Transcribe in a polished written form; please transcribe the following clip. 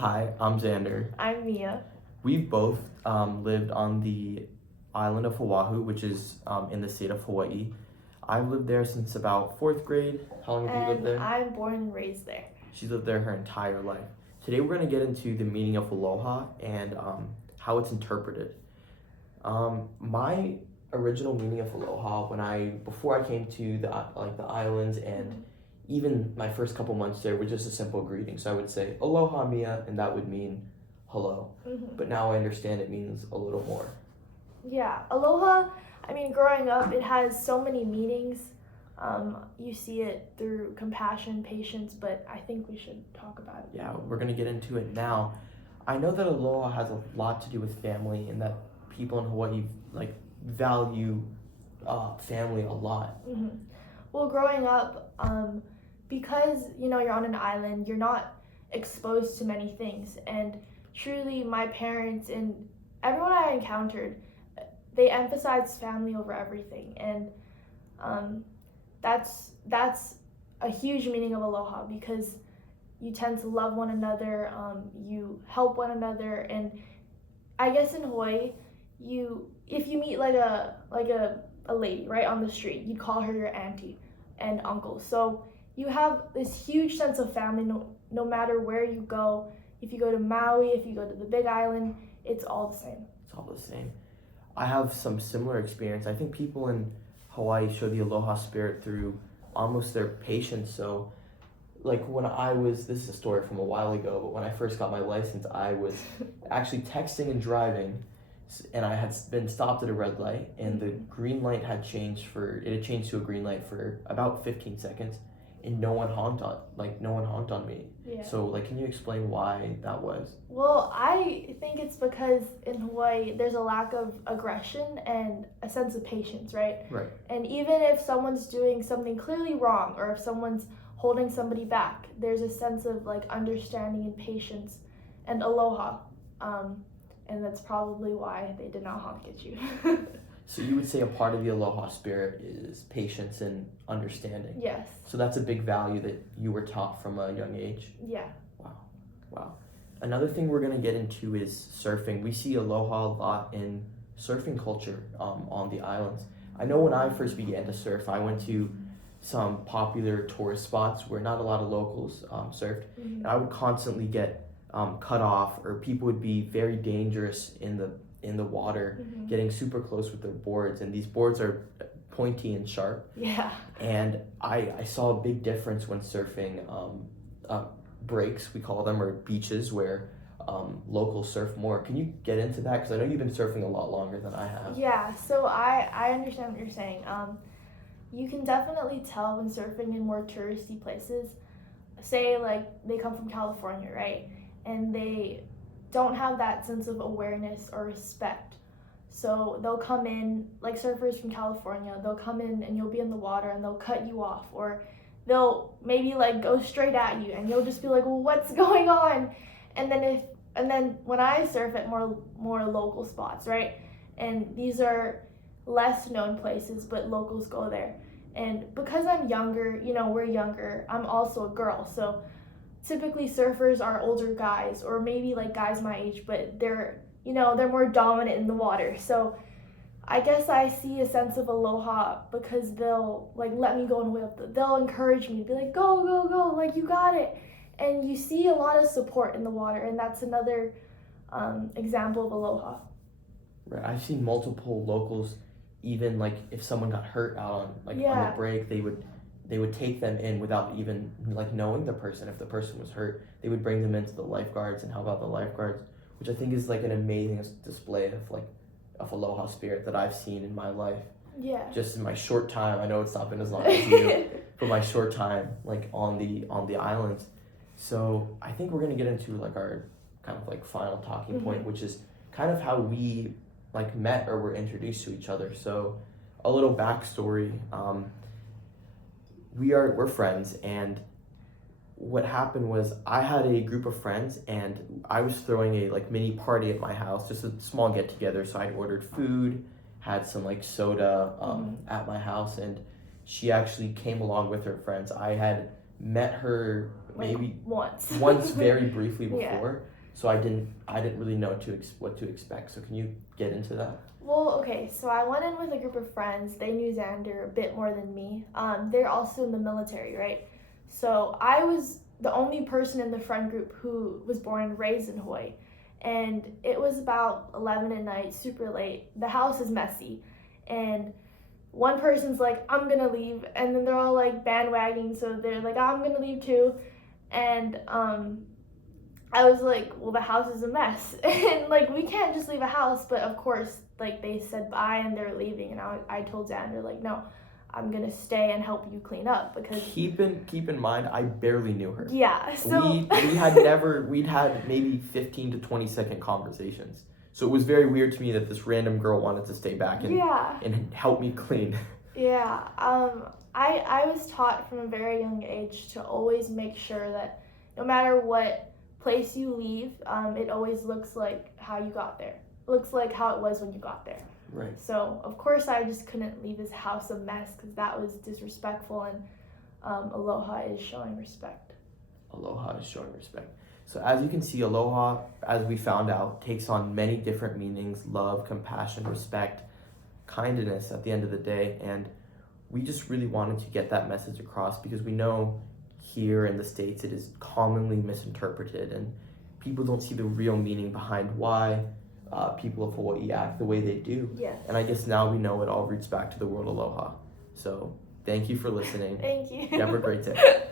Hi, I'm Zander. I'm Mia. We've both lived on the island of Oahu, which is in the state of Hawaii. I've lived there since about fourth grade. How long have you lived And there? I'm born and raised there. She's lived there her entire life. Today we're going to get into the meaning of aloha and how it's interpreted. My original meaning of aloha before I came to the islands and even my first couple months there was just a simple greeting. So I would say aloha Mia, and that would mean hello. But now I understand it means a little more. Yeah, aloha, growing up, it has so many meanings. You see it through compassion, patience, but I think we should talk about it. Yeah, we're going to get into it now. I know that aloha has a lot to do with family and that people in Hawaii value family a lot. Well, growing up, because you're on an island, you're not exposed to many things, and truly my parents and everyone I encountered, they emphasized family over everything, and that's a huge meaning of aloha, because you tend to love one another, you help one another. And I guess in Hawaii, if you meet like a lady right on the street, you'd call her your auntie and uncle. So you have this huge sense of family no matter where you go. If you go to Maui, if you go to the Big Island, it's all the same. It's all the same. I have some similar experience. I think people in Hawaii show the aloha spirit through almost their patience. So this is a story from a while ago, but when I first got my license, I was actually texting and driving, and I had been stopped at a red light, and the green light had changed to a green light for about 15 seconds, and no one honked on me. Yeah. So can you explain why that was? Well, I think it's because in Hawaii there's a lack of aggression and a sense of patience, right? Right. And even if someone's doing something clearly wrong, or if someone's holding somebody back, there's a sense of understanding and patience and aloha. And that's probably why they did not honk at you. So you would say a part of the aloha spirit is patience and understanding. Yes. So that's a big value that you were taught from a young age. Yeah. Wow. Another thing we're going to get into is surfing. We see aloha a lot in surfing culture on the islands. I know when I first began to surf, I went to some popular tourist spots where not a lot of locals surfed. And I would constantly get cut off, or people would be very dangerous in the water, getting super close with their boards, and these boards are pointy and sharp. Yeah. And I saw a big difference when surfing breaks, we call them, or beaches where locals surf more. Can you get into that? Because I know you've been surfing a lot longer than I have. Yeah, so I understand what you're saying. You can definitely tell when surfing in more touristy places, say they come from California, right? And they don't have that sense of awareness or respect. So they'll come in, surfers from California, they'll come in and you'll be in the water and they'll cut you off, or they'll maybe go straight at you, and you'll just be like, well, what's going on? And then when I surf at more local spots, right? And these are less known places, but locals go there. And because I'm younger, we're younger, I'm also a girl, so typically surfers are older guys, or maybe guys my age, but they're more dominant in the water. So I guess I see a sense of aloha because they'll let me go and way up. They'll encourage me to be like, go, you got it. And you see a lot of support in the water, and that's another example of aloha. Right. I've seen multiple locals, even if someone got hurt out on the break, they would take them in without even knowing the person. If the person was hurt, they would bring them into the lifeguards and help out the lifeguards, which I think is an amazing display of aloha spirit that I've seen in my life. Yeah. Just in my short time, I know it's not been as long as you, but my short time on the islands. So I think we're gonna get into our kind of final talking point, which is kind of how we met or were introduced to each other. So a little backstory. We're friends, and what happened was I had a group of friends, and I was throwing a mini party at my house, just a small get together. So I'd ordered food, had some soda at my house, and she actually came along with her friends. I had met her Like, maybe once. once very briefly Yeah. before, so I didn't really know what to expect. So can you get into that? Well, okay, so I went in with a group of friends. They knew Xander a bit more than me. They're also in the military, right? So I was the only person in the friend group who was born and raised in Hawaii. And it was about 11 at night, super late. The house is messy. And one person's like, I'm gonna leave. And then they're all like bandwagging. So they're like, I'm gonna leave too. And I was like, well, the house is a mess. And like, we can't just leave a house. But of course, like, they said bye and they're leaving. And I told Xander, like, no, I'm going to stay and help you clean up because. Keep in mind, I barely knew her. Yeah. So. We'd had maybe 15 to 20-second conversations. So it was very weird to me that this random girl wanted to stay back and help me clean. Yeah. I was taught from a very young age to always make sure that no matter what place you leave, it always looks like how you got there. Looks like how it was when you got there. Right. So of course I just couldn't leave his house a mess because that was disrespectful, and aloha is showing respect. Aloha is showing respect. So as you can see, aloha, as we found out, takes on many different meanings: love, compassion, respect, kindness at the end of the day. And we just really wanted to get that message across because we know here in the States it is commonly misinterpreted and people don't see the real meaning behind why people of Hawaii act the way they do. Yeah. And I guess now we know it all roots back to the word aloha. So thank you for listening. Thank you. You have a great day.